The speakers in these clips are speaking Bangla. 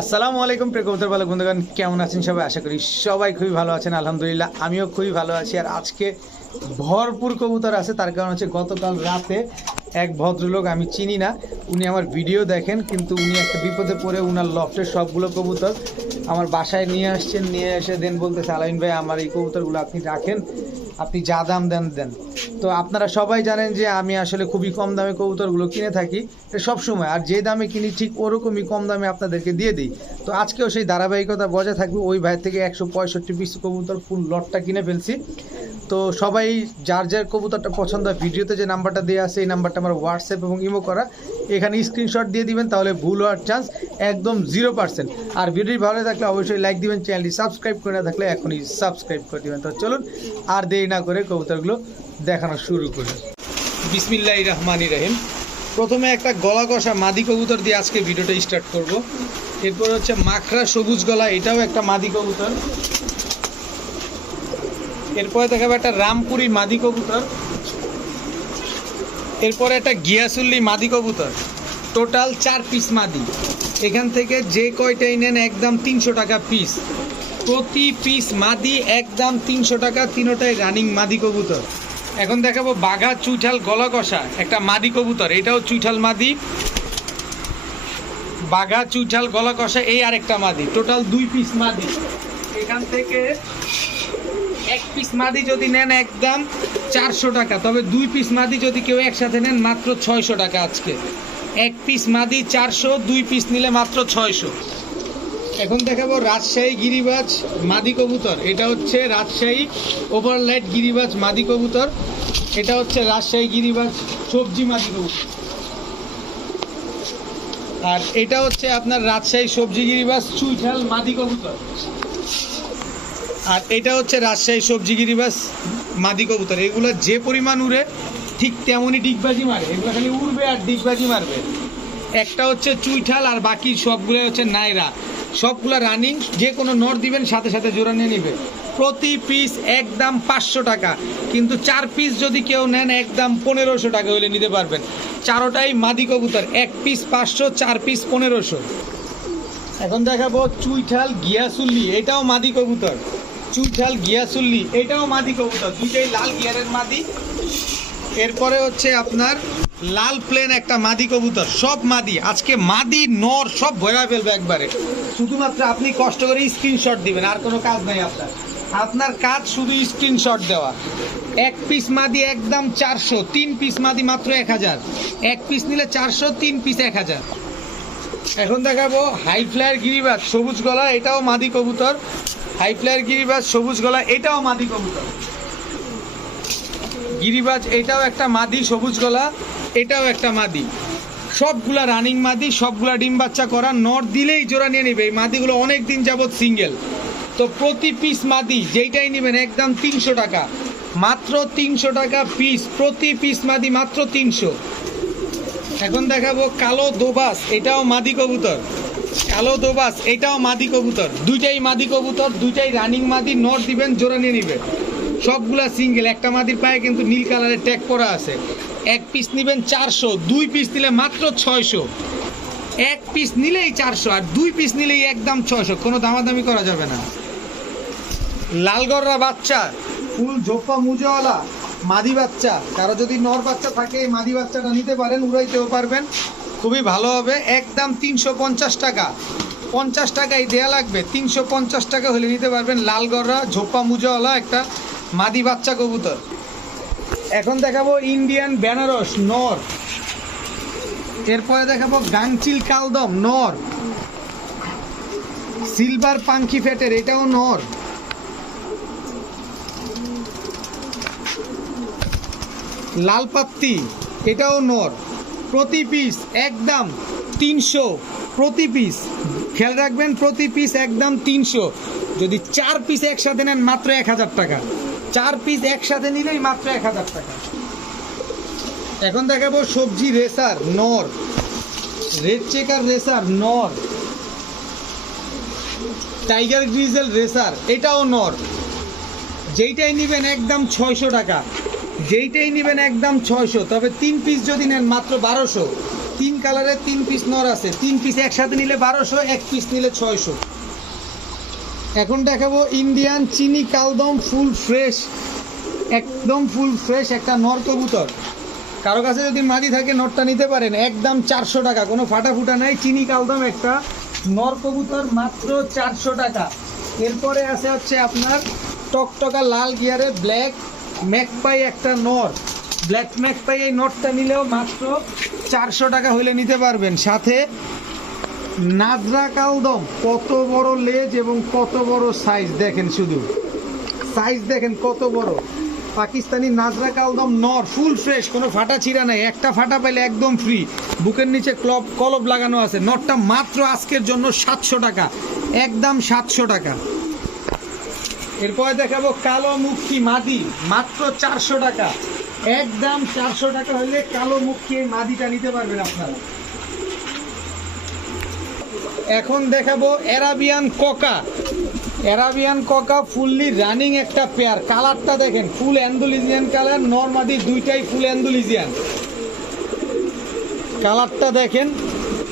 আসসালামু আলাইকুম প্রিয় কবুতর পালক বন্ধুগণ, কেমন আছেন সবাই? আশা করি সবাই খুবই ভালো আছেন। আলহামদুলিল্লাহ আমিও খুবই ভালো আছি। আর আজকে ভরপুর কবুতর আছে, তার কারণ হচ্ছে গতকাল রাতে এক ভদ্রলোক, আমি চিনি না, উনি আমার ভিডিও দেখেন, কিন্তু উনি একটা বিপদে পড়ে উনার লফটের সবগুলো কবুতর আমার বাসায় নিয়ে আসছেন। নিয়ে এসে দেন বলতেছে, আলামিন ভাই আমার এই কবুতরগুলো আপনি রাখেন, আপনি যা দাম দেন। তো আপনারা সবাই জানেন যে আমি আসলে খুবই কম দামে কবুতরগুলো কিনে থাকি সব সময়, আর যে দামে কিনি ঠিক ওরকমই কম দামে আপনাদেরকে দিয়ে দিই। তো আজকেও সেই ধারাবাহিকতা বজায় থাকবে। ওই ভাই থেকে 165 পিস কবুতর ফুল লটটা কিনে ফেলছি। তো সবাই যার যার কবুতরটা পছন্দ হয়, ভিডিওতে যে নাম্বারটা দেওয়া আছে এই নাম্বারটা আমার হোয়াটসঅ্যাপ এবং ইমো করা, এখানে স্ক্রিনশট দিয়ে দিবেন, তাহলে ভুল হওয়ার চান্স একদম 0%। আর ভিডিও ভালো থাকলে অবশ্যই লাইক দিবেন, চ্যানেলটি সাবস্ক্রাইব করে না থাকলে এখনই সাবস্ক্রাইব করে দিবেন। তো চলুন আর দেরি না করে কবুতরগুলো দেখানো শুরু করি। বিসমিল্লাহির রহমানির রহিম। প্রথমে একটা গলা কষা মাদি কবুতর দিয়ে আজকে ভিডিওটা স্টার্ট করব। এরপর হচ্ছে মাখরা সবুজ গলা, এটাও একটা মাদি কবুতর। এরপরে দেখাবো একটা রামপুরি মাদি কবুতর। এরপরে একটা গিয়াসুল্লি মাদি কবুতর। টোটাল 4 পিস মাদি। এখান থেকে যে কয়টাই নেন একদম 300 টাকা পিস। প্রতি পিস মাদি একদম 300 টাকা, তিনোটাই রানিং মাদি কবুতর। এখন দেখাবো বাঘা চুইঠাল গলা কষা একটা মাদি কবুতর, এটাও চুইঠাল মাদি। বাঘা চুইঠাল গলা কষা এই আরেকটা মাদি। টোটাল 2 পিস মাদি। এখান থেকে 1 পিস মাদি যদি নেন একদম 400 টাকা, তবে 2 পিস মাদি যদি কেউ একসাথে নেন মাত্র 600 টাকা আজকে। 1 পিস মাদি 400, 2 পিস নিলে মাত্র 600। এখন দেখাবো রাজশাহী গিরিবাজ মাদি কবুতর। এটা হচ্ছে রাজশাহী ওভারলাইট গিরিবাজ মাদি কবুতর। এটা হচ্ছে রাজশাহী গিরিবাজ সবজি মাদি কবুতর। আর এটা হচ্ছে আপনার রাজশাহী সবজি গিরিবাজ চুইঠাল মাদি কবুতর। আর এটা হচ্ছে রাজশাহী সবজি গিরিবাজ মাদি কবুতর। এগুলো যে পরিমাণ উড়ে ঠিক তেমনই ডিগবাজি মারে। এগুলো খালি উড়বে আর ডিগবাজি মারবে। একটা হচ্ছে চুইঠাল আর বাকি সবগুলো হচ্ছে নাইরা। সবগুলো রানিং, যে কোনো নর দিবেন সাথে সাথে জোড়া নিয়ে নেবে। প্রতি পিস একদম 500 টাকা, কিন্তু 4 পিস যদি কেউ নেন একদম 1500 টাকা হলে নিতে পারবেন। চারোটাই মাদি কবুতর, 1 পিস 500, 4 পিস 1500। এখন দেখাবো চুইঠাল গিয়াসুল্লি, এটাও মাদি কবুতর। চুইঠাল গিয়াসুল্লি এটাও মাদি কবুতর, দুইটাই লাল গিয়ারের মাদি। এরপরে হচ্ছে আপনার লাল প্লেন একটা মাদি কবুতর। সব মাদি, আজকে মাদি নর সব ভরা ফেলবে একবারে। শুধুমাত্র আপনি কষ্ট করে স্ক্রিনশট দিবেন, আর কোনো কাজ নাই আপনার কাজ শুধু স্ক্রিনশট দেওয়া। 1 পিস মাদি একদম 400, 3 পিস মাদি মাত্র 1000। 1 পিস নিলে 400, 3 পিস 1000। এখন দেখাবো হাই ফ্লায়ার গিরিবাজ সবুজ গলা, এটাও মাদি কবুতর। হাই ফ্লায়ার গিরিবাজ সবুজ গলা, এটাও মাদি কবুতর। গিরিবাজ এটাও একটা মাদি সবুজ গলা, এটাও একটা মাদি। সবগুলা রানিং মাদি, সবগুলা ডিম বাচ্চা করা। নর দিলেই জোড়া নিয়ে নেবে। এই মাদিগুলো অনেক দিন যাবৎ সিঙ্গেল। তো প্রতি পিস মাদি যেইটাই নেবেন একদম 300 টাকা, মাত্র 300 টাকা পিস। প্রতি পিস মাদি মাত্র 300। এখন দেখাবো কালো দোবাস, এটাও মাদি কবুতর। কালো দোবাস এটাও মাদি কবুতর। দুইটাই মাদি কবুতর, দুইটাই রানিং মাদি। নর দিবেন জোড়া নিয়ে নিবে। সবগুলা সিঙ্গেল। একটা মাদির পায়ে কিন্তু নীল কালারের ট্যাগ করা আছে। 1 পিস নেবেন 400, 2 পিস নিলে মাত্র 600। 1 পিস নিলেই 400 আর 2 পিস নিলেই একদম 600, কোনো দামাদামি করা যাবে না। লালগররা বাচ্চা ফুল ঝোপা মুজওয়ালা মাদি বাচ্চা, কারো যদি নর বাচ্চা থাকে এই মাদি বাচ্চাটা নিতে পারেন, উড়াইতেও পারবেন, খুবই ভালো হবে। একদম 350 টাকা, 50 টাকাই দেয়া লাগবে। 350 টাকা হলে নিতে পারবেন লালগররা ঝোপা মুজওয়ালা একটা মাদি বাচ্চা কবুতর। এখন দেখাবো ইন্ডিয়ান বেনারস নর। এরপরে দেখাবো গাংচিল কালদম নর। সিলভার পাঙ্কি ফেটের, এটাও নর। লালপাত্তি এটাও নর। প্রতি পিস একদম 300। প্রতি পিস খেয়াল রাখবেন, প্রতি পিস একদম 300। যদি 4 পিস একসাথে নেন মাত্র 1000 টাকা। 4 পিস একসাথে নিলেই মাত্র 1000 টাকা। এখন দেখাবো সবজি রেসার নর। রেড চেকার রেসার নর। টাইগার গ্রিজেল রেসার, এটাও নর। যেইটাই নেবেন একদম 600 টাকা। যেইটাই নেবেন একদম 600, তবে 3 পিস যদি নেন মাত্র 1200। তিন কালারের 3 পিস নর আছে, 3 পিস একসাথে নিলে 1200, 1 পিস নিলে 600। এখন দেখাবো ইন্ডিয়ান চিনি কালদম ফুল ফ্রেশ, একদম ফুল ফ্রেশ একটা নর কবুতর। কারো কাছে যদি মাদি থাকে নরটা নিতে পারেন, একদম 400 টাকা, কোনো ফাটা ফুটা নাই। চিনি কালদম একটা নর কবুতর, মাত্র 400 টাকা। এরপরে আছে হচ্ছে আপনার টকটকা লাল গিয়ারে ব্ল্যাক ম্যাকপাই একটা নর, ব্ল্যাক ম্যাকপাই, এই নটটা নিলেও মাত্র 400 টাকা হইলে নিতে পারবেন। সাথে নাজরা কালদম, কত বড় লেজ এবং কত বড় সাইজ দেখেন, শুধু সাইজ দেখেন কত বড়। পাকিস্তানি নাজরা কালদম নর, ফুল ফ্রেশ, কোনো ফাটা ছিঁড়া নাই, একটা ফাটা পাইলে একদম ফ্রি। বুকের নিচে কলব লাগানো আছে। নটটা মাত্র আজকের জন্য 700 টাকা, একদম 700 টাকা। এরপরে দেখাবো কালো মুখী মাদি, মাত্র 400 টাকা, একদম 400 টাকা হলে কালো মুখী এই মাদিটা নিতে পারবেন আপনারা। এখন দেখাবো Arabian Coca, Arabian Coca fully running একটা পেয়ার। কালারটা দেখেন, ফুল অ্যান্ডোলিজিয়ান কালার, নর মাদি দুইটাই ফুল অ্যান্ডোলিজিয়ান। কালারটা দেখেন,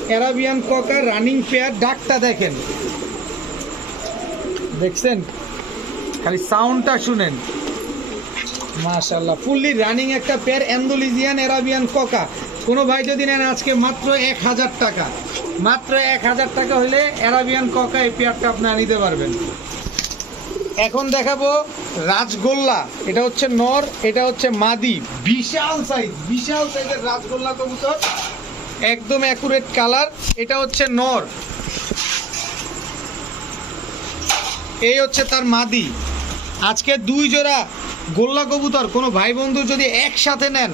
অ্যারাবিয়ান কোকা রানিং পেয়ার। ডাকটা দেখেন, দেখছেন, খালি সাউন্ডটা শুনেন, মাশাআল্লাহ, ফুললি রানিং একটা পেয়ার অ্যান্ডোলিজিয়ান অ্যারাবিয়ান কোকা। কোনো ভাই যদি নেন আজকে মাত্র 1000 টাকা, মাত্র 1000 টাকা হলে অ্যারাবিয়ান কোকা এই পেয়ারটা আপনারা নিতে পারবেন। এখন দেখাবো রাজগোল্লা, এটা হচ্ছে নর, এটা হচ্ছে মাদি, বিশাল সাইজ, বিশাল সাইজের রাজগোল্লা কবুতর, একদম অ্যাকুরেট কালার। এটা হচ্ছে নর, এই হচ্ছে তার মাদি। আজকে 2 জোড়া গোল্লা কবুতর কোনো ভাই বন্ধু যদি একসাথে নেন,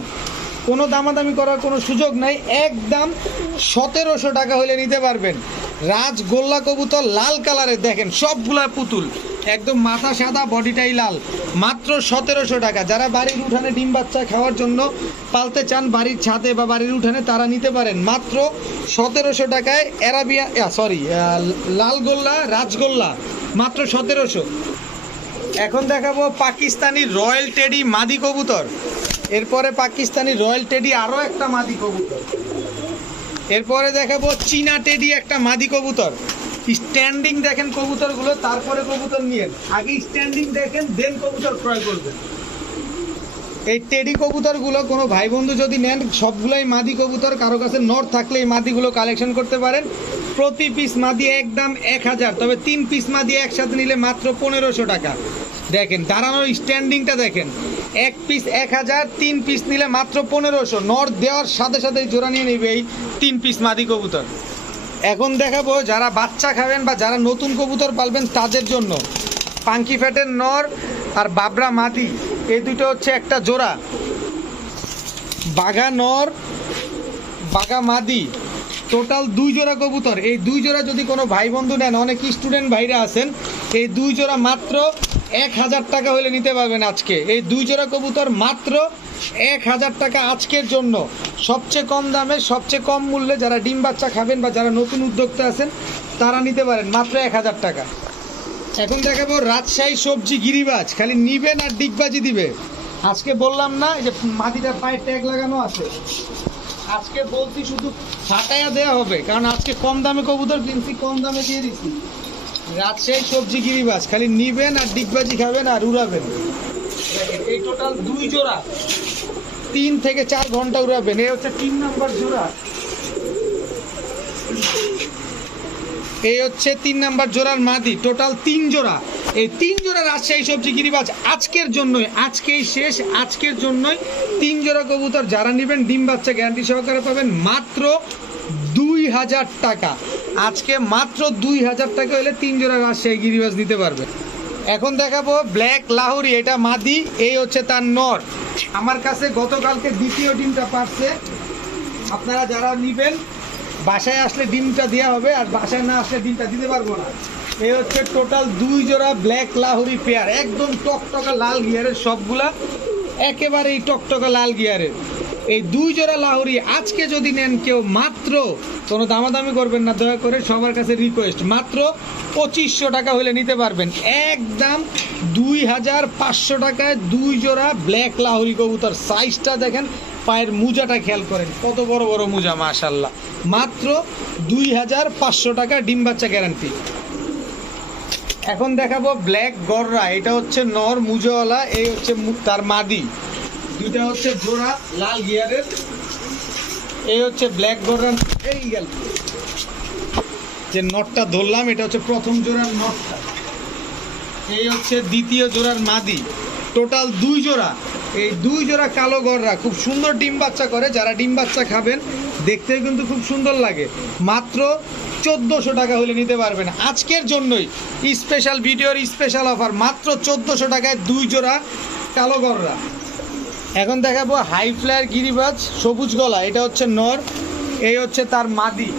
কোনো দামাদামি করার কোনো সুযোগ নাই, একদম 1700 টাকা হলে নিতে পারবেন। রাজগোল্লা কবুতর লাল কালারের, দেখেন সবগুলা পুতুল, একদম মাথা সাদা, বডিটাই লাল, মাত্র 1700 টাকা। যারা বাড়ির উঠানে ডিম বাচ্চা খাওয়ার জন্য পালতে চান, বাড়ির ছাদে বা বাড়ির উঠানে, তারা নিতে পারেন মাত্র 1700 টাকায়। লাল গোল্লা রাজগোল্লা মাত্র 1700। এখন দেখাবো পাকিস্তানি রয়্যাল টেডি মাদি কবুতর, এরপরে পাকিস্তানি রয়্যাল টেডি আরও একটা মাদি কবুতর, এরপরে দেখাবো চীনা টেডি একটা মাদি কবুতর। স্ট্যান্ডিং দেখেন কবুতরগুলো, তারপরে কবুতর নিয়েন, আগে স্ট্যান্ডিং দেখেন দেন কবুতর ক্রয় করবেন। এই টেডি কবুতরগুলো কোনো ভাই বন্ধু যদি নেন, সবগুলোই মাদি কবুতর, কারো কাছে নর থাকলে এই মাদিগুলো কালেকশন করতে পারেন। প্রতি পিস মাদি একদম 1000, তবে 3 পিস মাদি একসাথে নিলে মাত্র 1500 টাকা। দেখেন দাঁড়ানোর স্ট্যান্ডিংটা দেখেন, 1 পিস 1000, 3 পিস নিলে মাত্র 1500। নর দেওয়ার সাথে সাথে জোড়া নিয়ে নেবে এই 3 পিস মাদি কবুতর। এখন দেখাবো যারা বাচ্চা খাবেন বা যারা নতুন কবুতর পালবেন তাদের জন্য পাঙ্কি ফ্যাটের নর আর বাবরা মাদি, এই দুটো হচ্ছে একটা জোড়া। বাঘা নর বাঘা মাদি, টোটাল 2 জোড়া কবুতর। এই 2 জোড়া যদি কোনো ভাই বন্ধু নেন, অনেক স্টুডেন্ট ভাইরা আছেন, এই 2 জোড়া মাত্র 1000 টাকা হলে নিতে পারবেন আজকে। এই 2 জোড়া কবুতর মাত্র 1000 টাকা আজকের জন্য, সবচেয়ে কম দামে, সবচেয়ে কম মূল্যে। যারা ডিম বাচ্চা খাবেন বা যারা নতুন উদ্যোক্তা আছেন তারা নিতে পারেন মাত্র 1000 টাকা। এখন দেখাবো রাজশাহী সবজি গিরিবাজ, খালি নিবেন আর ডিগবাজি দিবে। আজকে বললাম না যে মাটিটা পায়ে ট্যাগ লাগানো আছে, আজকে বলছি শুধু ফাটাইয়া দেওয়া হবে, কারণ আজকে কম দামে কবুতর কিনছি, কম দামে দিয়ে দিচ্ছি। রাজশাহী সবজি গিরিবাজ, খালি নিবেন আর ডিগবাজি খাবেন আর উড়াবেন। এই টোটাল 2 জোড়া 3 থেকে 4 ঘন্টা উড়াবেন। এই হচ্ছে 3 নাম্বার জোড়া, এই হচ্ছে 3 নাম্বার জোড়ার মাদি, টোটাল 3 জোড়া। এই 3 জোড়া রাজশাহী সবজি গিরিবাজ আজকের জন্যই, আজকেই শেষ, আজকের জন্যই 3 জোড়া কবুতর যারা নেবেন ডিম বাচ্চা গ্যারান্টি সহকারে পাবেন মাত্র 2000 টাকা। আজকে মাত্র 2000 টাকা হলে 3 জোড়া রাজশাহী গিরিবাজ দিতে পারবে। এখন দেখাবো ব্ল্যাক লাহোরি, এটা মাদি, এই হচ্ছে তার নর। আমার কাছে গতকালকে দ্বিতীয় ডিমটা পারছে। আপনারা যারা নেবেন বাসায় আসলে ডিমটা দেওয়া হবে, আর বাসায় না আসলে ডিমটা দিতে পারবো না। এই হচ্ছে টোটাল 2 জোড়া ব্ল্যাক লাহোরি পেয়ার, একদম টকটকা লাল গিয়ারের, সবগুলা একেবারেই টকটকা লাল গিয়ারের। এই 2 জোড়া লাহোরি আজকে যদি নেন কেউ, মাত্র, কোনো দামাদামি করবেন না দয়া করে, সবার কাছে রিকোয়েস্ট, মাত্র 2500 টাকা হলে নিতে পারবেন। একদম 2500 টাকায় 2 জোড়া ব্ল্যাক লাহোরি কবুতর। সাইজটা দেখেন, পায়ের মোজাটা খেয়াল করেন, কত বড় বড় মোজা, মাশাল্লাহ। মাত্র 2500 টাকা, ডিম বাচ্চা গ্যারান্টি। এখন দেখাবো ব্ল্যাক গররা, এটা হচ্ছে নর মুজাওয়ালা, এই হচ্ছে তার মাদি, দুইটা হচ্ছে জোড়া লাল গিয়ারের। এই হচ্ছে ব্ল্যাক গররা, এই গেল যে নটটা ধরলাম, এটা হচ্ছে প্রথম জোড়ার নটটা, এই হচ্ছে দ্বিতীয় জোড়ার মাদি। টোটাল 2 জোড়া, এই 2 জোড়া কালো গররা খুব সুন্দর ডিম বাচ্চা করে। যারা ডিম বাচ্চা খাবেন দেখতে কিন্তু খুব সুন্দর লাগে। মাত্র 1400 টাকা হলে নিতে পারবেন। আজকের জন্যই স্পেশাল ভিডিওর স্পেশাল অফার, মাত্র 1400 টাকায় 2 জোড়া কালো গররা। এখন দেখাবো হাই ফ্লায়ার গিরিবাজ সবুজ গলা, এটা হচ্ছে নর, এই হচ্ছে তার মাদি,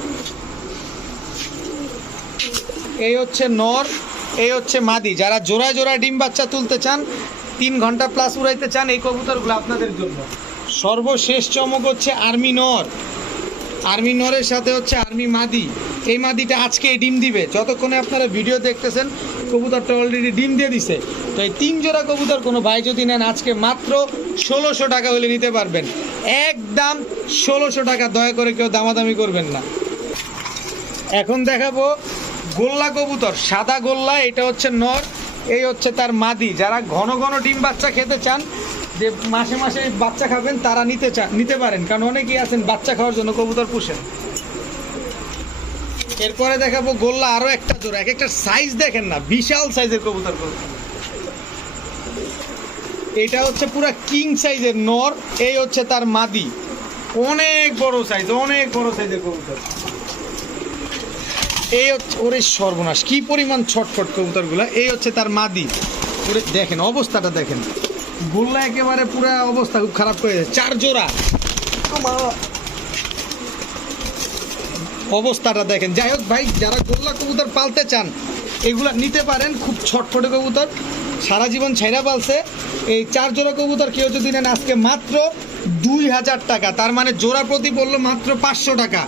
এই হচ্ছে নর, এই হচ্ছে মাদি। যারা জোড়ায় জোড়ায় ডিম বাচ্চা তুলতে চান, 3 ঘন্টা প্লাস উড়াইতে চান, এই কবুতরগুলো আপনাদের জন্য। সর্বশেষ চমক হচ্ছে আর্মি নর, আর্মি নরের সাথে হচ্ছে আর্মি মাদি। এই মাদিটা আজকে ডিম দিবে, যতক্ষণে আপনারা ভিডিও দেখতেছেন কবুতরটা অলরেডি ডিম দিয়ে দিছে। তো এই 3 জোড়া কবুতর কোনো ভাই যদি নেন আজকে মাত্র 1600 টাকা হলে নিতে পারবেন, একদম 1600 টাকা। দয়া করে কেউ দামাদামি করবেন না। এখন দেখাবো গোল্লা কবুতর, সাদা গোল্লা, এটা হচ্ছে নর, এই হচ্ছে তার মাদি। যারা ঘন ঘন ডিম বাচ্চা খেতে চান, যে মাসে মাসে বাচ্চা খাবেন, তারা নিতে পারেন, কারণ অনেকেই আছেন বাচ্চা খাওয়ার জন্য কবুতর পুষেন। এরপরে দেখাবো গোল্লা আরো একটা জোড়া, এক একটা সাইজ দেখেন না, বিশাল সাইজের কবুতর। এটা হচ্ছে পুরা কিং সাইজের নর, এই হচ্ছে তার মাদি, অনেক বড় সাইজ, অনেক বড় সাইজের কবুতর। এই হচ্ছে, ওরে সর্বনাশ কি পরিমাণ ছটফট কবুতরগুলা। এই হচ্ছে তার মাদি, ওরে দেখেন অবস্থাটা দেখেন, গোল্লা একেবারে পুরো অবস্থা খুব খারাপ করে দিয়েছে। 4 জোড়া, অবস্থাটা দেখেন। যাই হোক ভাই, যারা গোল্লা কবুতর পালতে চান এগুলা নিতে পারেন, খুব ছটফটে কবুতর, সারা জীবন ছাইরা পালছে। এই 4 জোড়া কবুতর কেউ যদি নেন আজকে মাত্র 2000 টাকা, তার মানে জোড়া প্রতি পড়লো মাত্র 500 টাকা,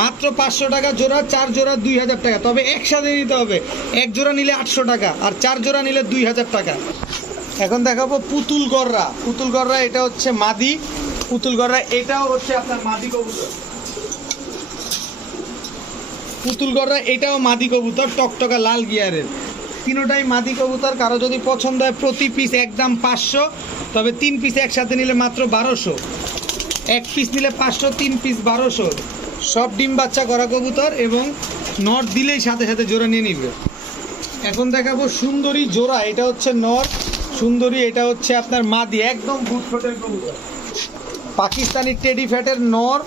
মাত্র 500 টাকা জোড়া, 4 জোড়া 2000 টাকা। তবে একসাথে নিতে হবে, 1 জোড়া নিলে 800 টাকা, আর 4 জোড়া নিলে 2000 টাকা। এখন দেখাবো পুতুল গররা, পুতুল গররা, এটা হচ্ছে মাদি, পুতুল গররা, এটাও হচ্ছে আপনার মাদি কবুতর। পুতুল গররা এটাও মাদি কবুতর, টকটকা লাল গিয়ারের, তিনোটাই মাদি কবুতর। কারো যদি পছন্দ হয় প্রতি পিস একদম 500, তবে 3 পিস একসাথে নিলে মাত্র 1200, 1 পিস নিলে 500, 3 পিস 1200। সব ডিম বাচ্চা করা কবুতর, এবং নর দিলেই সাথে সাথে জোড়া নিয়ে নিবে। এখন দেখাবো সুন্দরী জোড়া, এটা হচ্ছে নর, সুন্দরী, এটা হচ্ছে আপনার মাদি, একদম বুটফোটের কবুতর। পাকিস্তানি টেডি ফ্যাটের নর,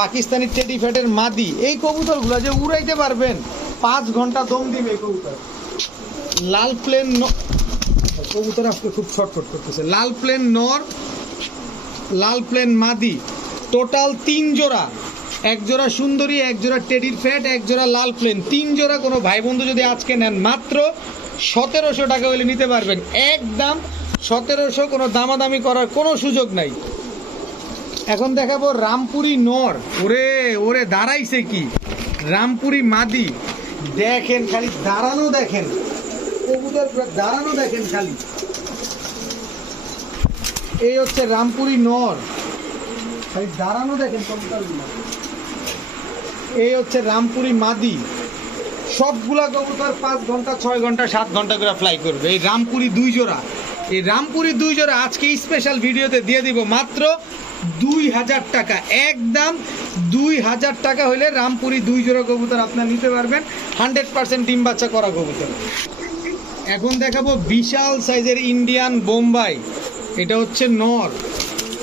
পাকিস্তানি টেডি ফ্যাটের মাদি। এই কবুতরগুলো যে উড়াইতে পারবেন, 5 ঘন্টা দম দিবে এই কবুতর। লাল প্লেন কবুতর আজকে খুব ছটফট করতেছে। লাল প্লেন নর, লাল প্লেন মাদি, টোটাল 3 জোড়া, 1 জোড়া সুন্দরী, 1 জোড়া টেডির ফ্যাট, 1 জোড়া লাল প্লেন। 3 জোড়া কোনো ভাই বন্ধু যদি আজকে নেন মাত্র 1700 টাকা হলে নিতে পারবেন, একদম 1700, কোনো দামাদামি করার কোনো সুযোগ নাই। এখন দেখাবো রামপুরি নর, ওরে ওরে দাঁড়াইছে কি, রামপুরি মাদি, দেখেন খালি দাঁড়ানো, দেখেন কবুতর দাঁড়ানো, দেখেন খালি। এই হচ্ছে রামপুরি নর, খালি দাঁড়ানো দেখেন কবুতরগুলো। এই হচ্ছে রামপুরি মাদি, সবগুলা কবুতর 5 ঘন্টা, 6 ঘন্টা, 7 ঘন্টা করে ফ্লাই করবে। এই রামপুরি 2 জোড়া, এই রামপুরি 2 জোড়া আজকে স্পেশাল ভিডিওতে দিয়ে দিব মাত্র 2000 টাকা, একদম 2000 টাকা হলে রামপুরি 2 জোড়া কবুতর আপনারা নিতে পারবেন, 100% ডিম বাচ্চা করা কবুতর। এখন দেখাবো বিশাল সাইজের ইন্ডিয়ান বোম্বাই, এটা হচ্ছে নর,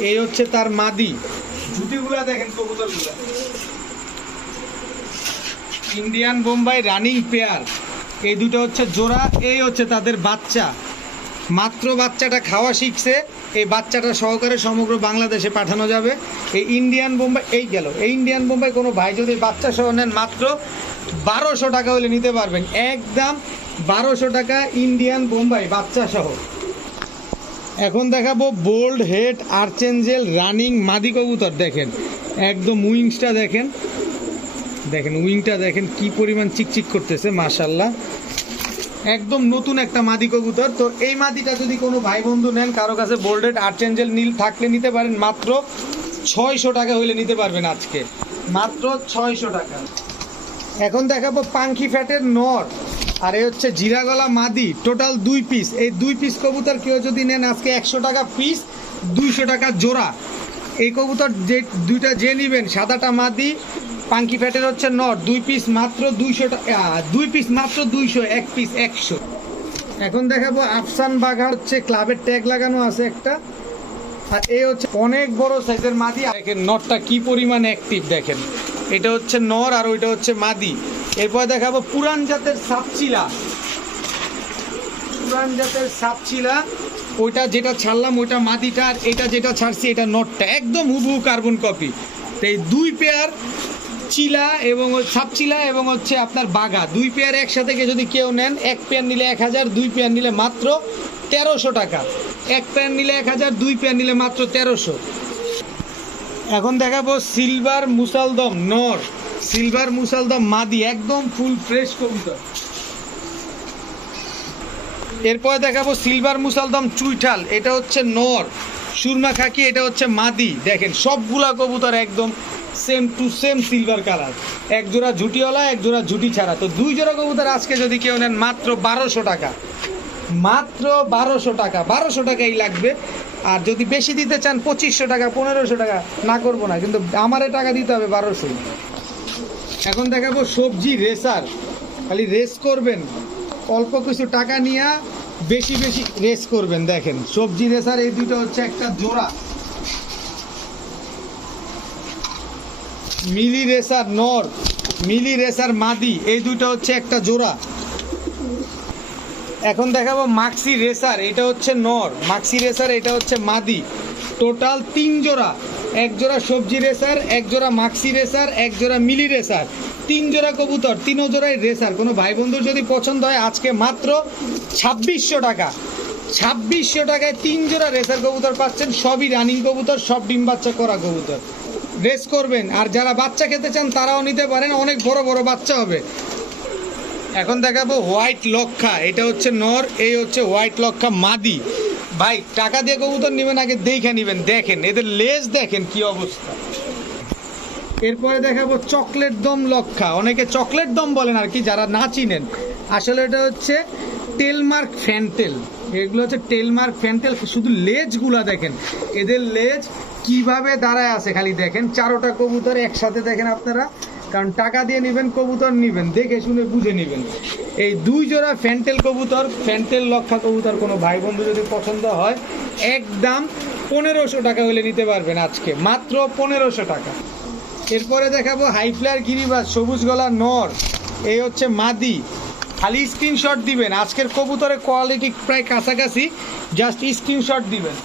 এই হচ্ছে তার মাদি। জুটিগুলা দেখেন কবুতরগুলা, ইন্ডিয়ান বোম্বাই রানিং পেয়ার, এই দুটো হচ্ছে জোড়া, এই হচ্ছে তাদের বাচ্চা। মাত্র বাচ্চাটা খাওয়া শিখছে, এই বাচ্চাটা সহকারে সমগ্র বাংলাদেশে পাঠানো যাবে। এই ইন্ডিয়ান বোম্বাই, এই গেল, এই ইন্ডিয়ান বোম্বাই কোনো ভাই যদি বাচ্চা সহ নেন মাত্র 1200 টাকা হলে নিতে পারবেন, একদম 1200 টাকা ইন্ডিয়ান বোম্বাই বাচ্চা সহ। এখন দেখাবো বোল্ড হেড আর্চেঞ্জেল রানিং মাদি কবুতর, দেখেন একদম উইংসটা দেখেন, দেখেন উইংটা দেখেন কি পরিমাণ চিকচিক করতেছে, মাশাআল্লাহ, একদম নতুন একটা মাদি কবুতর। তো এই মাদিটা যদি কোনো ভাই বন্ধু নেন, কারো কাছে বোল্ডেড আর্চেঞ্জেল নীল থাকলে নিতে পারেন মাত্র 600 টাকা হইলে নিতে পারবেন আজকে, মাত্র 600 টাকা। এখন দেখাবো পাঙ্কি ফ্যাটের নর, আর এই হচ্ছে জিরা গলা মাদি, টোটাল 2 পিস। এই 2 পিস কবুতর কেউ যদি নেন আজকে 100 টাকা পিস, 200 টাকা জোড়া। এই কবুতর যে দুইটা যে নেবেন, সাদাটা মাদি, পাঙ্কি ফ্যাটের হচ্ছে নর, 2 পিস মাত্র 200 টাকা, 2 পিস মাত্র 200, 1 পিস 100। এখন দেখাবো আফসান বাঘা, হচ্ছে ক্লাবের ট্যাগ লাগানো আছে একটা, আর এই হচ্ছে অনেক বড় সাইজের মাদি। দেখেন নরটা কি পরিমাণ অ্যাক্টিভ, দেখেন এটা হচ্ছে নর আর ওইটা হচ্ছে মাদি। এরপর দেখাবো পুরান জাতের সাপচিলা, পুরান জাতের সাপচিলা, ওইটা যেটা ছাড়লাম ওইটা মাদিটা, আর এটা যেটা ছাড়ছি এটা নটটা, একদম হুবহু কার্বন কপি। তো এই 2 পেয়ার চিলা এবং সাপচিলা এবং হচ্ছে আপনার বাঘা, 2 পেয়ার একসাথে যদি কেউ নেন, 1 পেয়ার নিলে 1000, 2 পেয়ার নিলে মাত্র 1300 টাকা। 1 পেয়ার নিলে 1000, 2 পেয়ার নিলে মাত্র 1300। এখন দেখাবো সিলভার মুসালদম নর, সিলভার মুসালদম মাদি, একদম ফুল ফ্রেশ কবুতর। এরপর দেখাবো সিলভার মুসালদম চুইঠাল, এটা হচ্ছে নর, সুরমা খাকি, এটা হচ্ছে মাদি। দেখেন সবগুলা কবুতর একদম same to same silver colour, এক জোড়া ঝুটিওয়ালা, এক জোড়া ঝুটি ছাড়া। তো 2 জোড়া কবুতর আজকে যদি কেউ নেন মাত্র 1200 টাকা, মাত্র 1200 টাকা, 1200 টাকাই লাগবে। আর যদি বেশি দিতে চান 2500 টাকা, 1500 টাকা, না করবো না, কিন্তু আমারে টাকা দিতে হবে 1200। এখন দেখাবো সবজি রেসার, খালি রেস করবেন, অল্প কিছু টাকা নিয়ে বেশি বেশি রেস করবেন। দেখেন সবজি রেসার, এই দুটো হচ্ছে একটা জোড়া, মিলি রেসার নর, মিলি রেসার মাদি, এই দুটো হচ্ছে একটা জোড়া। এখন দেখাবো মাক্সি রেসার, এটা হচ্ছে নর, মাক্সি রেসার, এটা হচ্ছে মাদি, টোটাল 3 জোড়া, 1 জোড়া সবজি রেসার, 1 জোড়া মাক্সি রেসার, 1 জোড়া মিলি রেসার, 3 জোড়া কবুতর, 3 জোড়াই রেসার। কোনো ভাই বন্ধুর যদি পছন্দ হয় আজকে মাত্র 2600 টাকা, 2600 টাকায় 3 জোড়া রেসার কবুতর পাচ্ছেন, সবই রানিং কবুতর, সব ডিম বাচ্চা করা কবুতর। রেস করবেন, আর যারা বাচ্চা খেতে চান তারাও নিতে পারেন, অনেক বড় বড় বাচ্চা হবে। এখন দেখাবো হোয়াইট লক্ষা, এটা হচ্ছে নর, এই হচ্ছে হোয়াইট লক্ষা মাদি। ভাই টাকা দিয়ে কবুতর নেবেন, আগে দেখে নেবেন, দেখেন এদের লেজ দেখেন কি অবস্থা। এরপরে দেখাবো চকলেট দম লক্ষা, অনেকে চকলেট দম বলেন আর কি, যারা না চিনেন, আসলে এটা হচ্ছে টেলমার্ক ফ্যান্টেল, এগুলো হচ্ছে টেলমার্ক ফ্যান্টেল। শুধু লেজগুলা দেখেন, এদের লেজ কিভাবে দাঁড়ায় আছে, খালি দেখেন 4টা কবুতর একসাথে দেখেন আপনারা, কারণ টাকা দিয়ে নেবেন কবুতর, নেবেন দেখে শুনে বুঝে নেবেন। এই 2 জোড়া ফ্যান্টেল কবুতর, ফ্যান্টেল লক্ষা কবুতর কোনো ভাই বন্ধু যদি পছন্দ হয়, একদম 1500 টাকা হলে নিতে পারবেন আজকে, মাত্র 1500 টাকা। এরপরে দেখাবো হাই ফ্লায়ার গিরিবাজ সবুজ গলা নর, এই হচ্ছে মাদি। খালি স্ক্রিনশট দিবেন, আজকের কবুতরের কোয়ালিটি প্রায় কাছাকাছি, জাস্ট স্ক্রিনশট দিবেন।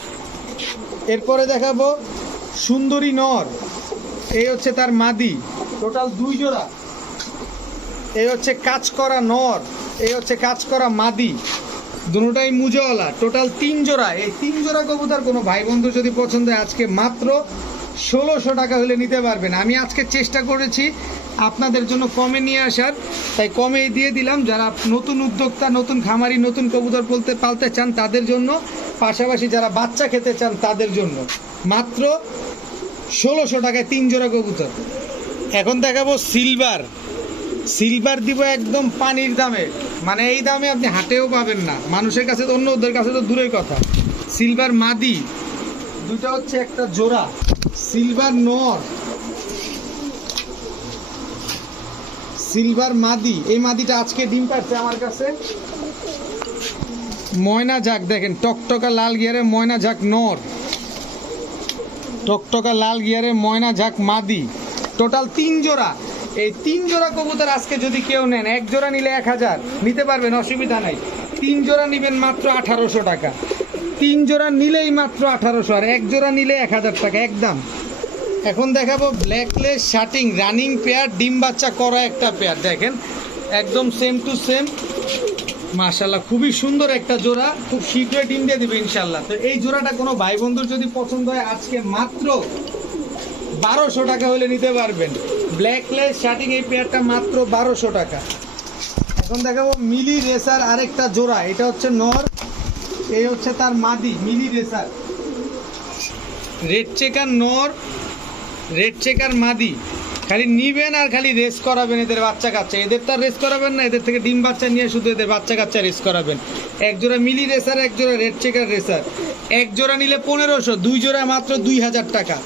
এরপরে দেখাবো সুন্দরী নর, এই হচ্ছে তার মাদি, টোটাল 2 জোড়া। এই হচ্ছে কাজ করা নর, এই হচ্ছে কাজ করা মাদি, দুটোটাই মুজওয়ালা, টোটাল 3 জোড়া। এই 3 জোড়া কবুতর কোনো ভাই বন্ধু যদি পছন্দ হয় আজকে মাত্র 1600 টাকা হলে নিতে পারবেন। আমি আজকে চেষ্টা করেছি আপনাদের জন্য কমে নিয়ে আসার, তাই কমে দিয়ে দিলাম। যারা নতুন উদ্যোক্তা, নতুন খামারি, নতুন কবুতর পালতে চান তাদের জন্য, পাশাপাশি যারা বাচ্চা খেতে চান তাদের জন্য মাত্র 1600 টাকায় 3 জোড়া কবুতর। এখন দেখাবো সিলভার, সিলভার দিব একদম পানির দামে, মানে এই দামে আপনি হাটেও পাবেন না, মানুষের কাছে তো, অন্যদের কাছে তো দূরের কথা। সিলভার মাদি, দুটো হচ্ছে একটা জোড়া, সিলভার নর, সিলভার মাদি, এই মাদিটা আজকে ডিম পাচ্ছে আমার কাছে। ময়না ঝাঁক দেখেন, টকটকা লাল গিয়ারে ময়না ঝাঁক নর, টকটকা লাল গিয়ারে ময়না ঝাঁক মাদি, টোটাল 3 জোড়া। এই 3 জোড়া কবুতর আজকে যদি কেউ নেন, 1 জোড়া নিলে 1000 নিতে পারবেন, অসুবিধা নাই। 3 জোড়া নেবেন মাত্র 1800 টাকা, 3 জোড়া নিলেই মাত্র 1800, আর 1 জোড়া নিলে 1000 টাকা একদম। এখন দেখাবো ব্ল্যাকলেস শার্টিং রানিং পেয়ার, ডিম বাচ্চা করা একটা পেয়ার, দেখেন একদম সেম টু সেম, মাশাআল্লাহ খুবই সুন্দর একটা জোড়া, খুব শীঘ্রই ডিম দিয়ে দিবে ইনশাআল্লাহ। তো এই জোড়াটা কোনো ভাই বন্ধুর যদি পছন্দ হয় আজকে মাত্র 1200 টাকা হলে নিতে পারবেন। ব্ল্যাকলেস শার্টিং এই পেয়ারটা মাত্র 1200 টাকা। এখন দেখাবো মিলি রেসার আরেকটা জোড়া, এটা হচ্ছে নর, এই হচ্ছে তার মাদি, মিলি রেসার রেড চেকার নর, রেড চেকার মাদি, খালি নিবেন আর খালি রেস করাবেন এদের বাচ্চা কাচ্চা। এদের তো আর রেস করাবেন না, এদের থেকে ডিম বাচ্চা নিয়ে শুধু এদের বাচ্চা কাচ্চা রেস করাবেন। এক জোড়া মিলি রেসার, এক জোড়া রেড চেকার রেসার। এক জোড়া নিলে 1500, দুই জোড়া মাত্র 2000 টাকা।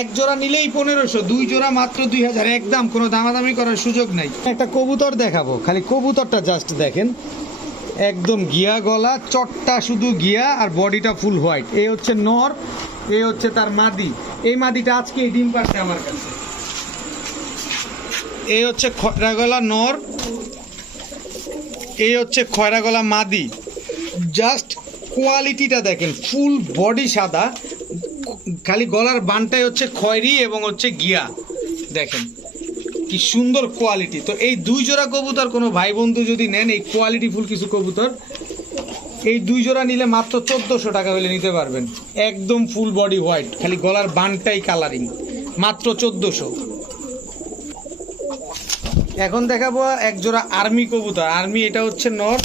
এক জোড়া নিলেই 1500, দুই জোড়া মাত্র 2000, একদম কোনো দামাদামি করার সুযোগ নাই। একটা কবুতর দেখাবো, খালি কবুতরটা জাস্ট দেখেন, একদম গিয়া গলা, চটটা শুধু গিয়া আর বডিটা ফুল হোয়াইট। এই হচ্ছে নর, এই হচ্ছে তার মাদি। এই মাদিটা আজকে ডিম পাচ্ছে আমার কাছে। এই হচ্ছে খয়রা গলা নর, এই হচ্ছে খয়রা গলা মাদি। জাস্ট কোয়ালিটিটা দেখেন, ফুল বডি সাদা, খালি গলার বানটাই হচ্ছে খয়েরি এবং হচ্ছে গিয়া। দেখেন কি সুন্দর কোয়ালিটি। তো এই দুই জোড়া কবুতর কোনো ভাই বন্ধু যদি নেন, এই কোয়ালিটি ফুল কিছু কবুতর, এই দুই জোড়া নিলে মাত্র 1400 টাকা হলে নিতে পারবেন। একদম ফুল বডি হোয়াইট, খালি গলার বানটাই কালারিং, মাত্র 1400। এখন দেখাবো এক জোড়া আর্মি কবুতর। আর্মি এটা হচ্ছে নর,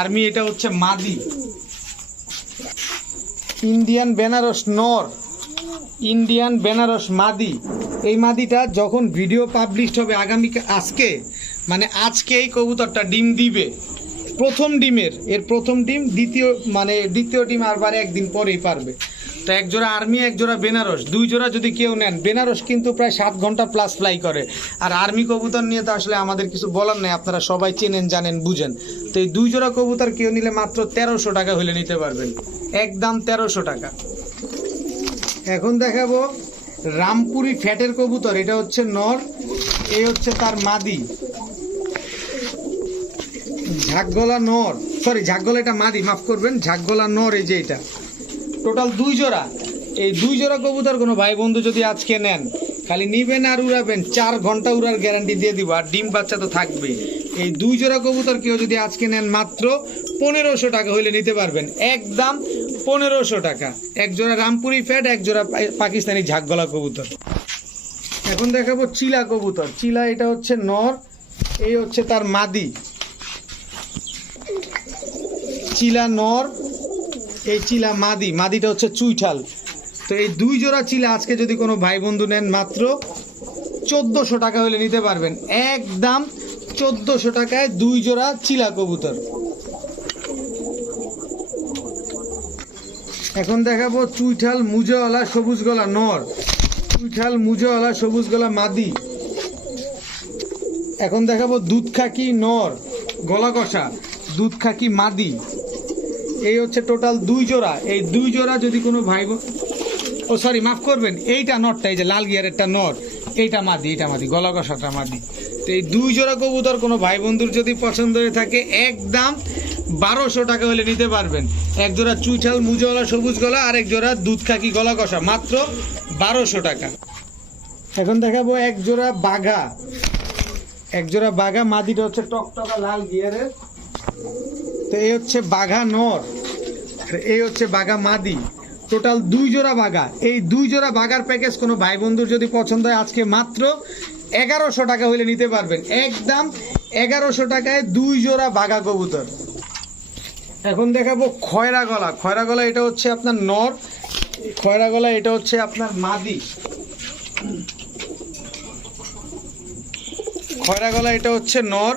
আর্মি এটা হচ্ছে মাদি। ইন্ডিয়ান বেনারস নর, ইন্ডিয়ান বেনারস মাদি। এই মাদিটা যখন ভিডিও পাবলিশড হবে আগামী আজকে, মানে আজকে এই কবুতরটা ডিম দিবে, প্রথম ডিমের, এর প্রথম ডিম, দ্বিতীয় ডিম আরবার একদিন পরেই পারবে। তো এক জোড়া আর্মি, এক জোড়া বেনারস, দুই জোড়া যদি কেউ নেন, বেনারস কিন্তু প্রায় 7 ঘন্টা প্লাস ফ্লাই করে। আর আর্মি কবুতর নিয়ে তো আসলে আমাদের কিছু বলার নেই, আপনারা সবাই চেনেন, জানেন, বুঝেন। তো এই দুই জোড়া কবুতর কেউ নিলে মাত্র 1300 টাকা হলে নিতে পারবেন, একদম 1300 টাকা। এখন দেখাবো রামপুরি ফ্যাটের কবুতর। এটা হচ্ছে নর, এই হচ্ছে তার মাদি। ঝাকগলা নর, সরি ঝাকগলা এটা মাদি, মাফ করবেন, ঝাকগলা নর। এই যে এটা টোটাল দুই জোড়া। এই দুই জোড়া কবুতর কোনো ভাই বন্ধু যদি আজকে নেন, খালি নিবেন আর উড়াবেন, 4 ঘন্টা উড়ার গ্যারান্টি দিয়ে দিব, আর ডিম বাচ্চা তো থাকবেই। এই দুই জোড়া কবুতর কেউ যদি আজকে নেন, মাত্র 1500 টাকা হইলে নিতে পারবেন, একদম 1500 টাকা। এক জোড়া রামপুরি ফ্যাট, এক জোড়া পাকিস্তানি ঝাকগলা কবুতর। এখন দেখাবো চিলা কবুতর। চিলা এটা হচ্ছে নর, এই হচ্ছে তার মাদি। চিলা নর, এই চিলা মাদি, মাদিটা হচ্ছে চুইঠাল। তো এই দুই জোড়া চিলা আজকে যদি কোনো ভাই বন্ধু নেন, মাত্র 1400 টাকা হলে নিতে পারবেন, একদম 1400 টাকায় দুই জোড়া চিলা কবুতর। এখন দেখাবো চুইঠাল মুজেওয়ালা সবুজ গলা নর, চুইঠাল মুজেওয়ালা সবুজ গলা মাদি। এখন দেখাবো দুধখাকি নর, গলা কষা, দুধখাকি মাদি। এই হচ্ছে টোটাল দুই জোড়া। এই দুই জোড়া যদি কোনো ভাই ও সরি মাফ করবেন, এইটা নরটা, এই যে লাল গিয়ারেরটা নর, এইটা মাদি, এইটা মাদি, গলা কষাটা মাদি। তো এই দুই জোড়া কবুতর কোনো ভাই বন্ধুর যদি পছন্দ হয়ে থাকে, একদম 1200 টাকা হলে নিতে পারবেন। এক জোড়া চুইঠাল মুজওয়ালা সবুজ গলা, আর এক জোড়া দুধখাকি গলা কষা, মাত্র 1200 টাকা। এখন দেখাবো এক জোড়া বাঘা। এক জোড়া বাঘা, মাদিটা হচ্ছে টকটকা লাল গিয়ারের। তো এই হচ্ছে বাঘা নর, এই হচ্ছে বাঘা মাদি। টোটাল দুই জোড়া বাঘা। এই দুই জোড়া বাঘার প্যাকেজ কোনো ভাই বন্ধুর যদি পছন্দ হয়, আজকে মাত্র 1100 টাকা হলে নিতে পারবেন, একদম 1100 টাকায় দুই জোড়া বাঘা কবুতর। এখন দেখাবো খয়রা গলা। খয়রা গলা এটা হচ্ছে আপনার নর, খয়রা গলা এটা হচ্ছে আপনার মাদি। খয়রা গলা এটা হচ্ছে নর,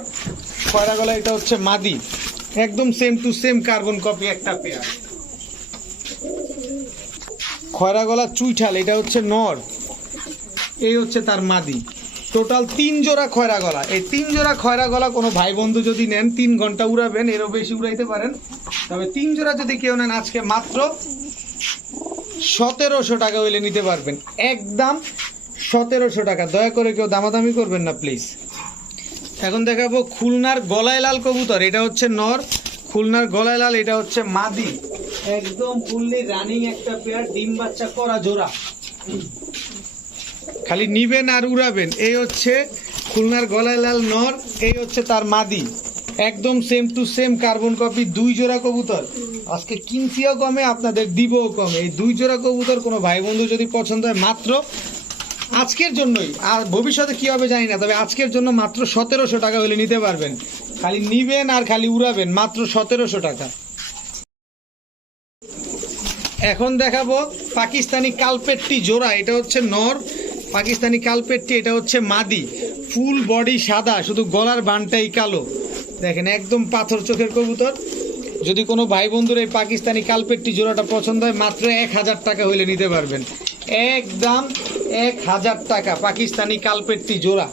খয়রা গলা এটা হচ্ছে মাদি, একদম same to same carbon copy একটা পেয়ার। খয়রা গলা চুইঠাল এটা হচ্ছে নর, এই হচ্ছে তার মাদি। টোটাল 3 জোড়া খয়রা গলা। এই 3 জোড়া খয়রা গলা কোনো ভাই বন্ধু যদি নেন, 3 ঘন্টা উড়াবেন, এরও বেশি উড়াইতে পারেন। তবে 3 জোড়া যদি কেউ নেন, আজকে মাত্র 1700 টাকা হইলে নিতে পারবেন, একদম 1700 টাকা। দয়া করে কেউ দামাদামি করবেন না প্লিজ। এখন দেখাবো খুলনার গলায় লাল কবুতর। এটা হচ্ছে নর, খুলনার গলায় লাল এটা হচ্ছে মাদি। একদম ফুললি রানিং একটা পেয়ার, ডিম বাচ্চা করা জোড়া, খালি নিবেন আর উড়াবেন। এই হচ্ছে খুলনার গলায় লাল নর, এই হচ্ছে তার মাদি, একদম same to same carbon copy. দুই জোড়া কবুতর আজকে কিনছিও কমে, আপনাদের দিবও কমে। এই দুই জোড়া কবুতর কোনো ভাই বন্ধু যদি পছন্দ হয়, মাত্র আজকের জন্যই, আর ভবিষ্যতে কি হবে জানি না, তবে আজকের জন্য মাত্র 1700 টাকা হলে নিতে পারবেন। খালি নিবেন আর খালি উড়াবেন, মাত্র 1700 টাকা। এখন দেখাবো পাকিস্তানি কালপেট্টি জোড়া। এটা হচ্ছে নর, পাকিস্তানি কালপেট্টি, এটা হচ্ছে মাদি, ফুল বডি সাদা, শুধু গলার বানটাই কালো। দেখেন একদম পাথর চোখের কবুতর। যদি কোনো ভাই বন্ধুর এই পাকিস্তানি কালপেট্টি জোড়াটা পছন্দ হয়, মাত্র 1000 টাকা হইলে নিতে পারবেন। একদম 1000 টাকা পাকিস্তানি কালপেট্টি জোড়া।